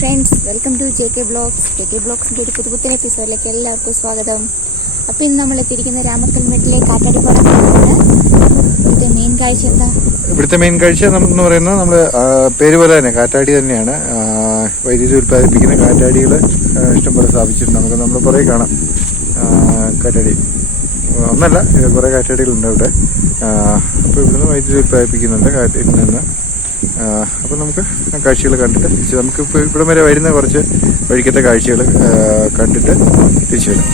Friends, welcome to JKVlogs. JKVlogsന്റെ ഒരു പുതുപുത്തൻ എപ്പിസോഡിലേക്ക് എല്ലാവർക്കും സ്വാഗതം. അപ്പോൾ ഇന്ന് നമ്മൾ എത്തിയിരിക്കുന്നത് രാമക്കൽമേട്ടിലെ കാറ്റാടി പാടത്താണ്. ഇവിടുത്തെ മെയിൻ കാഴ്ച എന്താ? ഇവിടുത്തെ മെയിൻ കാഴ്ച എന്ന് പറയുന്നത് നമ്മൾ പേര് പോലെ തന്നെ കാറ്റാടി തന്നെയാണ്. വൈദ്യുതി ഉൽപ്പാദിപ്പിക്കുന്ന കാറ്റാടികൾ ഇഷ്ടംപോലെ സ്ഥാപിച്ചിട്ടുണ്ട്. നമുക്ക് നമ്മൾ കുറേ കാണാം കാറ്റാടി. ഒന്നല്ല, കുറേ കാറ്റാടികളുണ്ട് ഇവിടെ. അപ്പോൾ ഇവിടുന്ന് വൈദ്യുതി ഉൽപ്പാദിപ്പിക്കുന്നുണ്ട് കാറ്റിൽ നിന്ന്. അപ്പോൾ നമുക്ക് കാഴ്ചകൾ കണ്ടിട്ട് തിരിച്ച് നമുക്കിപ്പോൾ ഇവിടെ വരെ വരുന്ന കുറച്ച് വഴിക്കത്തെ കാഴ്ചകൾ കണ്ടിട്ട് തിരിച്ചു വരാം.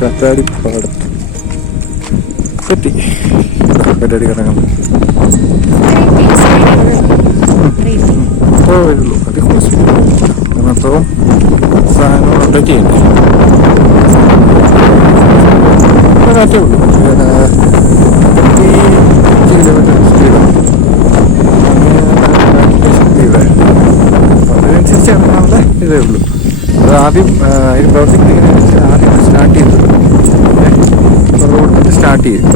കാറ്റാടി പാടത്ത് എത്തി. കാറ്റാടി കറങ്ങാൻ വരുള്ളൂ. അത് അത്രയും സാധനങ്ങൾ അപ്ഡേറ്റ് ചെയ്യുന്നു. കാറ്റേ ഉള്ളൂ. 25 കിലോമീറ്റർ സ്പീഡാണ്. ശക്തിയുടെ അതിനനുസരിച്ച് ഇറങ്ങാനുള്ള ഇതേ ഉള്ളൂ. അത് ആദ്യം അതിന് പ്രവർത്തിക്കുന്നതിനനുസരിച്ച് ആദ്യം സ്റ്റാർട്ട് ചെയ്തത് റോഡ് സ്റ്റാർട്ട് ചെയ്തു.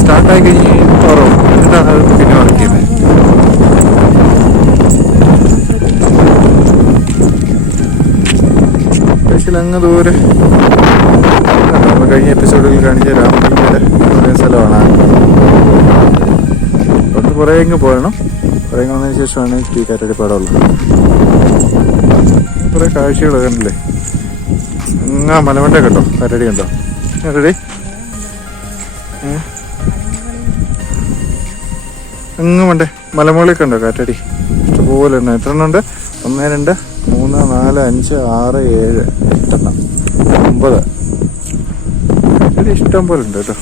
സ്റ്റാർട്ടായി കഴിഞ്ഞ് കുറവ് എന്നിട്ടാണ് അത് പിന്നെ വർക്ക് ചെയ്യുന്നത്. സ്പെഷ്യൽ അങ്ങ് ദൂരെ നമ്മൾ കഴിഞ്ഞ എപ്പിസോഡിൽ കാണിച്ച രാമക്കൽമേട് പറയുന്ന സ്ഥലമാണ്. അവിടുന്ന് കുറേ ഇങ്ങ് പോരണം. കുറേ വന്നതിന് ശേഷമാണ് ഈ കാറ്റാടി പാടമുള്ളത്. കുറേ കാഴ്ചകളൊക്കെ ഉണ്ടല്ലേ. അങ്ങ് മലമണ്ട കണ്ടോ, കാറ്റാടി കണ്ടോ? റെഡി അങ്ങ് വേണ്ടേ മലമുകളിൽ കണ്ടോ കാറ്റാടി? ഇഷ്ടംപോലെ എണ്ണം. എത്ര എണ്ണം ഉണ്ട്? 1, 2, 3, 4, 5, 6, 7, 8 എണ്ണം, 9. ഇഷ്ടം പോലെ ഉണ്ട് കേട്ടോ.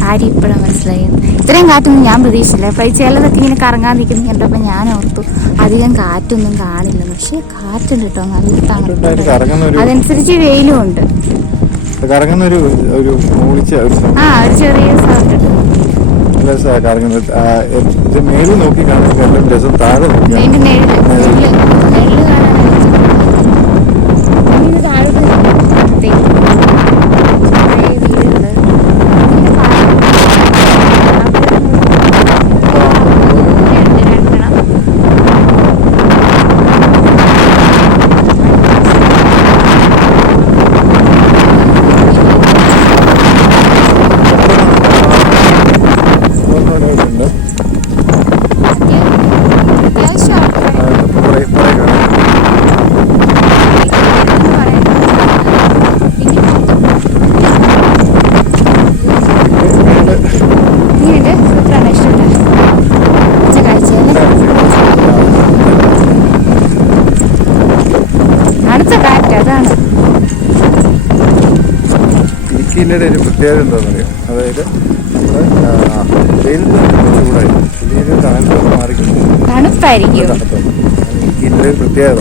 കാര്യം ഇപ്പോഴാണ് മനസ്സിലായി. ഇത്രയും കാറ്റൊന്നും ഞാൻ പ്രതീക്ഷിച്ചില്ല. അപ്പോൾ ചിലതൊക്കെ ഇങ്ങനെ കറങ്ങാൻ നിൽക്കുന്ന കണ്ടപ്പോൾ ഞാൻ ഓർത്തു അധികം കാറ്റൊന്നും കാണില്ല. പക്ഷെ കാറ്റുണ്ട് കേട്ടോ, നല്ല തണുപ്പ്. അതനുസരിച്ച് വെയിലും ഉണ്ട്. ഒരു ചെറിയ സൗണ്ട് മേളിൽ നോക്കി കാണാൻ രസം. താഴെ ഇടുക്കിൻ്റെ ഒരു പ്രത്യേകത എന്താണെന്നറിയാം. അതായത് നമ്മുടെ വെയിലിൽ ചൂടായി വലിയൊരു തണുപ്പ് മാറിക്കിട്ടും. ഇടുക്കിൻ്റെ ഒരു പ്രത്യേകത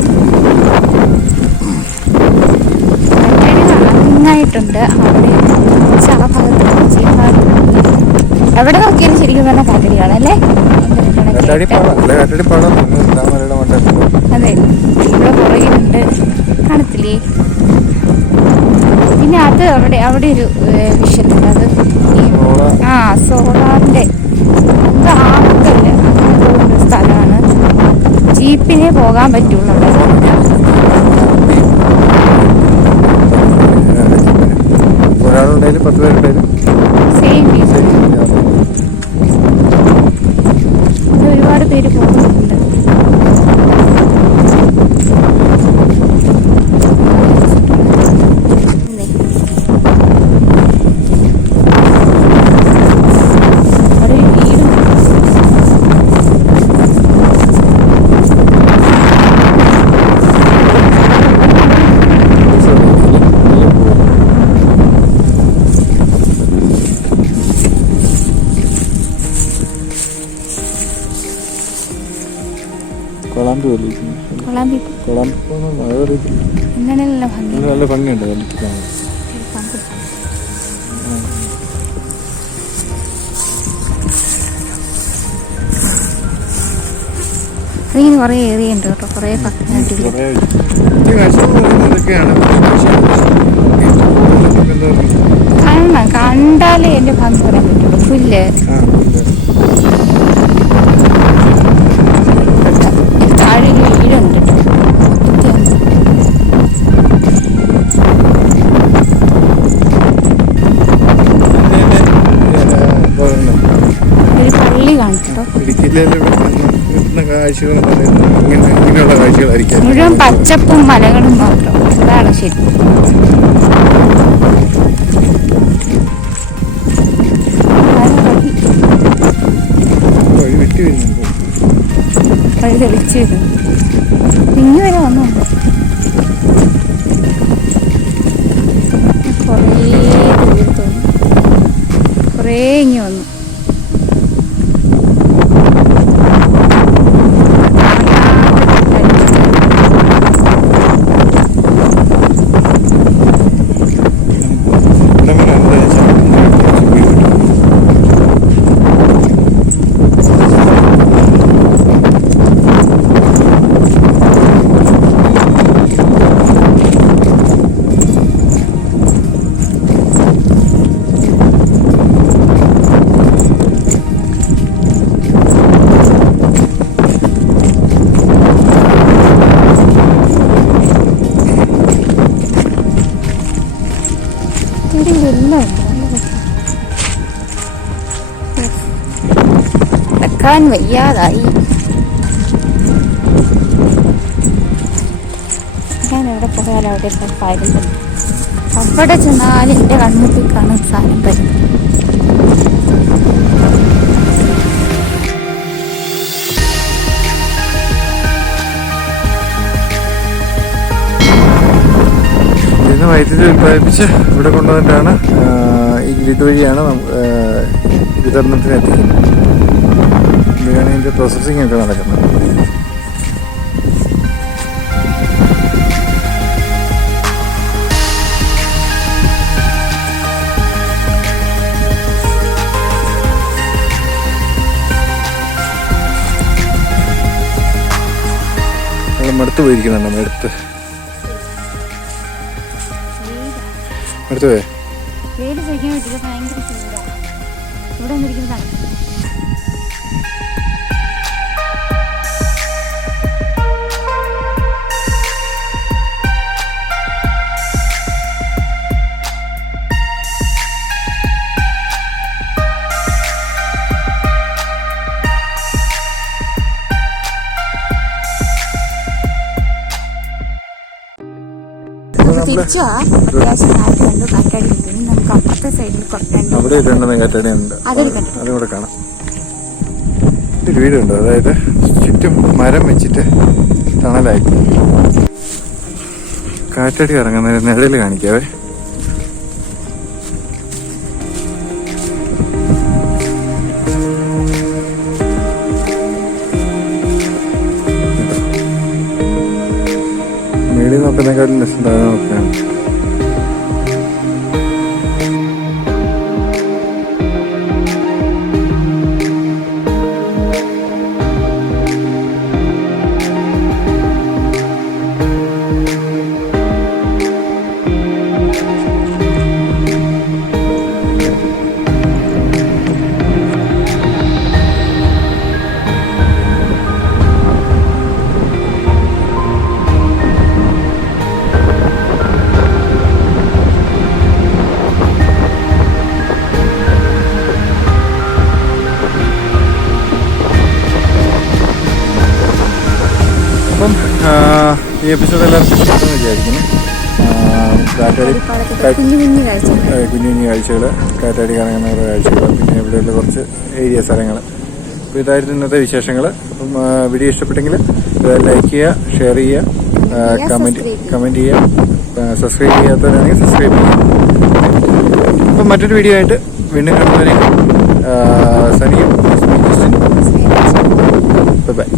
നന്നായിട്ടുണ്ട്. എവിടെ നോക്കിയാലും ശരിക്കും പറഞ്ഞാൽ കാറ്റടി കാണല്ലേ. അതെ, ഇവിടെ പുറകിലുണ്ട്, കാണത്തില്ലേ. പിന്നെ അത് അവിടെ ഒരു വിഷയമുണ്ട്. അത് സോളാറിന്റെ ആർക്കല്ല അങ്ങനെ സ്ഥലമാണ്. ജീപ്പിനെ പോകാൻ പറ്റുള്ളൂ. ഒരാളുണ്ടായാലും 10 പേരുണ്ടായാലും സെയിം ഒരുപാട് പേര് പോകുന്നുണ്ട്. നല്ല ഭംഗിയുണ്ട്. അതിങ്ങനെ കുറേ ഏരിയ ഉണ്ട് കേട്ടോ, കുറേ കാണണം. കണ്ടാലേ എൻ്റെ ഭംഗി പറയാൻ പറ്റുള്ളൂ. പുല്ല് താഴെ വീടുണ്ട്. ഒരു പള്ളി കാണിട്ടോ. മുഴുവൻ പച്ചപ്പും മലകളും മാത്രം. അതാണ് ശരി. വഴി തെളിച്ചു വരുന്നു. ഇങ്ങ് വരെ വന്നു. കുറേ ഇങ്ങ് വന്നു. നടക്കാൻ വയ്യാതായി. ഞാൻ എവിടെ പോയാലും അവിടെ പാരുന്നു. അവിടെ ചെന്നാലും എൻ്റെ കൺമുട്ടിൽ കാണുന്ന സാധനം വരും. വൈദ്യുതി ഉൽപ്പാദിപ്പിച്ച് ഇവിടെ കൊണ്ടുവന്നിട്ടാണ് ഈ ഗ്രിഡ് വഴിയാണ് വിതരണത്തിന് എത്തിക്കുന്നത്. ഇവിടെയാണ് ഇതിൻ്റെ പ്രോസസ്സിംഗ് ഒക്കെ നടക്കുന്നത്. മടുത്ത് പോയിരിക്കുന്നുണ്ട്. മടുത്ത് പോയേ. വെയിൽ സഹിക്കാൻ പറ്റില്ല, ഭയങ്കര ചൂടാണ്. ഇവിടെ വന്നിരിക്കുന്നതാണ്. തിരിച്ചു അത്യാവശ്യം കാറ്റ് കണ്ടു, കാറ്റാടി കിട്ടും. നമുക്ക് അപ്പുറത്തെ സൈഡിൽ അവിടെ കാറ്റാടി ഉണ്ട്, അതും കൂടെ കാണാം. ഒരു വീടുണ്ട്, അതായത് ചുറ്റും മരം വെച്ചിട്ട് തണലായി. കാറ്റാടി ഇറങ്ങുന്ന നിഴല് കാണിക്കാവേ. മേളിൽ നോക്കുന്നേക്കാളും രസം നോക്കുകയാണ്. അപ്പം ഈ എപ്പിസോഡ് എല്ലാവർക്കും ഇഷ്ടമെന്ന് വിചാരിക്കുന്നു. കുഞ്ഞു കുഞ്ഞു കാഴ്ചകൾ, കാറ്റാടി കറങ്ങുന്ന കാഴ്ചകൾ, പിന്നെ ഇവിടെയുള്ള കുറച്ച് ഏരിയ സ്ഥലങ്ങൾ. അപ്പോൾ ഇതായിരുന്നു ഇന്നത്തെ വിശേഷങ്ങൾ. അപ്പം വീഡിയോ ഇഷ്ടപ്പെട്ടെങ്കിൽ ലൈക്ക് ചെയ്യുക, ഷെയർ ചെയ്യുക, കമൻറ്റ് ചെയ്യുക, സബ്സ്ക്രൈബ് ചെയ്യാത്തവരാണെങ്കിൽ സബ്സ്ക്രൈബ് ചെയ്യുക. അപ്പം മറ്റൊരു വീഡിയോ ആയിട്ട് വീണ്ടും കാണുന്നവരെയും സനിയും ബൈ.